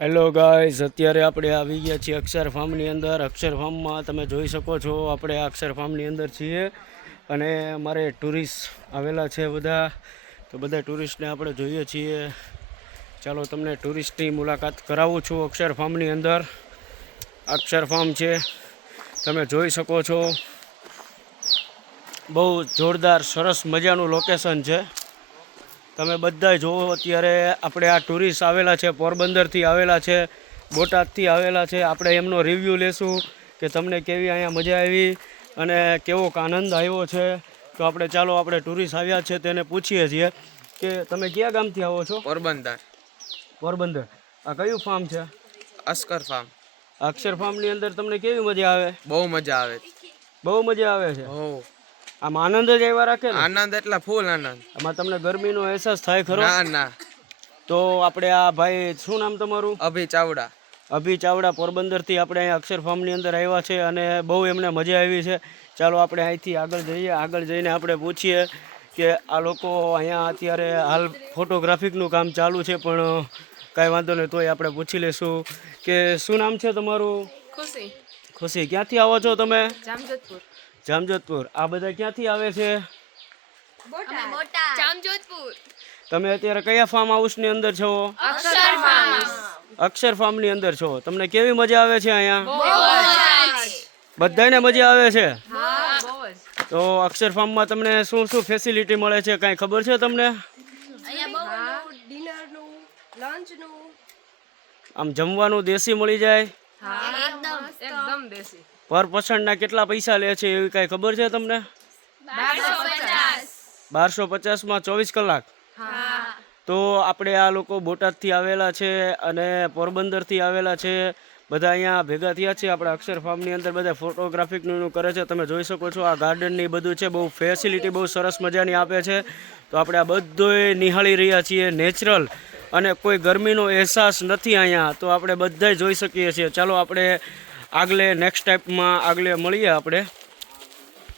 Hello guys, અત્યારે આપણે આવી ગયા છીએ અક્ષર ફાર્મની અંદર. અક્ષર ફાર્મમાં તમે જોઈ શકો છો આપણે અક્ષર ફાર્મની અંદર છીએ અને અમારે ટુરિસ્ટ આવેલા છે બધા. તો બધા ટુરિસ્ટને આપણે જોઈએ છીએ. ચાલો તમને ટુરિસ્ટની મુલાકાત કરાવું છું. અક્ષર ફાર્મની અંદર અક્ષર ફાર્મ છે, તમે જોઈ શકો છો. બહુ જોરદાર સરસ મજાનું લોકેશન છે. તમે બધા જુઓ, અત્યારે આપણે આ ટુરિસ્ટ આવેલા છે, પોરબંદરથી આવેલા છે, બોટાદથી આવેલા છે. આપણે એમનો રિવ્યૂ લેશું કે તમને કેવી અહીંયા મજા આવી અને કેવો આનંદ આવ્યો છે. તો આપણે ચાલો, આપણે ટુરિસ્ટ આવ્યા છે તેને પૂછીએ છીએ કે તમે કયા ગામથી આવો છો? પોરબંદર. પોરબંદર. આ કયું ફાર્મ છે? અસ્કર ફાર્મ. અક્ષર ફાર્મની અંદર તમને કેવી મજા આવે? બહુ મજા આવે. બહુ મજા આવે છે. હો, આમ આનંદ જ આવ્યા રાખે ને? આનંદ એટલે ફૂલ આનંદ. આમાં તમને ગરમીનો અહેસાસ થાય ખરો? ના ના. તો આપણે આ ભાઈ, શું નામ તમારું? અભી ચાવડા. અભી ચાવડા પોરબંદરથી આપણે અહીંયા અક્ષર ફાર્મની અંદર આવ્યા છે અને બહુ એમને મજા આવી છે. ચાલો આપણે અહીંથી આગળ જઈએ. આગળ જઈને આપણે પૂછીએ કે આ લોકો અહીંયા અત્યારે હાલ ફોટોગ્રાફિકનું કામ ચાલુ છે, પણ કાંઈ વાંધો નહીં, તોય આપણે પૂછી લઈશું કે શું નામ છે તમારું? ખુશી. ખુશી. ક્યાંથી આવો છો તમે? જામજોધપુર. જામજોધપુર. આ બધા ક્યાંથી આવે છે? જામજોધપુર. તમે અત્યારે કયા ફાર્મ હાઉસની અંદર છો? અક્ષર ફાર્મ. અક્ષર ફાર્મની અંદર છો. તમને કેવી મજા આવે છે અહીંયા? બહુ જ. બધાને મજા આવે છે. હા, બહુ જ. તો અક્ષર ફાર્મમાં તમને શું શું ફેસિલિટી મળે છે, કાંઈ ખબર છે તમને? અહીંયા બહુ ડિનરનું, લંચનું. આમ જમવાનું દેશી મળી જાય? હા, એકદમ દેશી. પર પર્સનના કેટલા પૈસા લે છે એવી કાંઈ ખબર છે તમને? 1250. 1250માં 24 કલાક. હા. તો આપણે આ લોકો બોટાદથી આવેલા છે અને પોરબંદરથી આવેલા છે, બધા અહીંયા ભેગા થયા છે આપણા અક્ષર ફાર્મની અંદર. બધા ફોટોગ્રાફિકનું કરે છે. તમે જોઈ શકો છો આ ગાર્ડનની બધું છે, બહુ ફેસિલિટી બહુ સરસ મજાની આપે છે. તો આપણે આ બધુંય નિહાળી રહ્યા છીએ, નેચરલ, અને કોઈ ગરમીનો અહેસાસ નથી અહીંયા. તો આપણે બધાય જોઈ શકીએ છીએ. ચાલો આપણે આગલે નેક્સ્ટ ટાઈપમાં આગલે મળીએ આપણે.